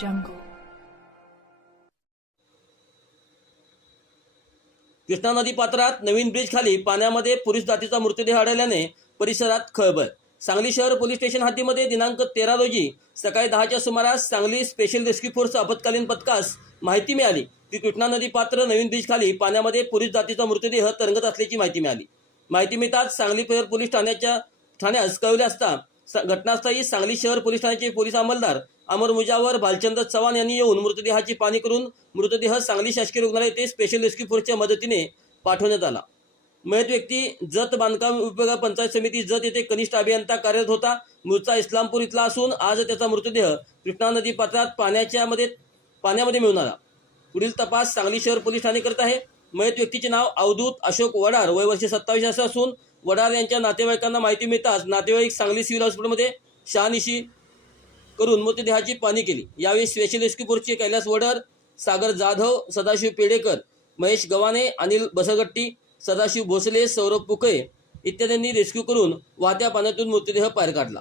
jungle. Krishna नदी पात्रात नवीन bridge खाली पाण्यामध्ये पुरुष जातीचा मृतदेह आढळल्याने परिसरात खळबळ. सांगली शहर पोलीस स्टेशन हद्दीमध्ये दिनांक तेरा रोजी सकाळी दहाच्या सुमारास सांगली स्पेशल रेस्क्यू फोर्स आपत्कालीन पथकास माहिती मिळाली. की कृष्णा नदी पात्र नवीन ब्रिज खाली पाण्यामध्ये पुरुष जातीचा मृतदेह तरंगत असल्याची माहिती मिळाली. माहिती मिळताच सांगली शहर पोलीस ठाण्याच्या ठाण्यास कळवले असता घटनास्थळी सांगली शहर पोलीस ठाण्याचे पोलीस अंमलदार अमर मुजावर भालचंद चव्हाण यांनी येऊन मृतदेहाची पाणी करून मृतदेह सांगली शासकीय रुग्णालय ते स्पेशल रेस्क्यू फोर्सच्या मदतीने पाठवण्यात आला. मयत व्यक्ती जत बांधकाम विभाग पंचायत समिती जत येथे कनिष्ठ अभियंता कार्यरत होता. मृतचा इस्लामपूर इथला असून आज त्याचा मृतदेह कृष्णा नदी पात्रात पाण्याच्या मध्ये पाण्यामध्ये मिळून आला. पुढील तपास सांगली शहर पोलीस ठाणे करत आहे. मयत व्यक्तीचे नाव अवधूत अशोक वडार. वय वर्ष सत्तावीस असं असून वडार यांच्या नातेवाईकांना माहिती मिळताच नातेवाईक सांगली सिव्हिल हॉस्पिटलमध्ये शहानिशी करून मृतदेहाची पाणी केली. यावेळी स्पेशल रेस्क्यूपूरचे कैलास वडर सागर जाधव सदाशिव पेडेकर महेश गवाने अनिल बसगट्टी सदाशिव भोसले सौरभ पुकळे इत्यादींनी रेस्क्यू करून वाहत्या पाण्यातून मृतदेह पार काढला.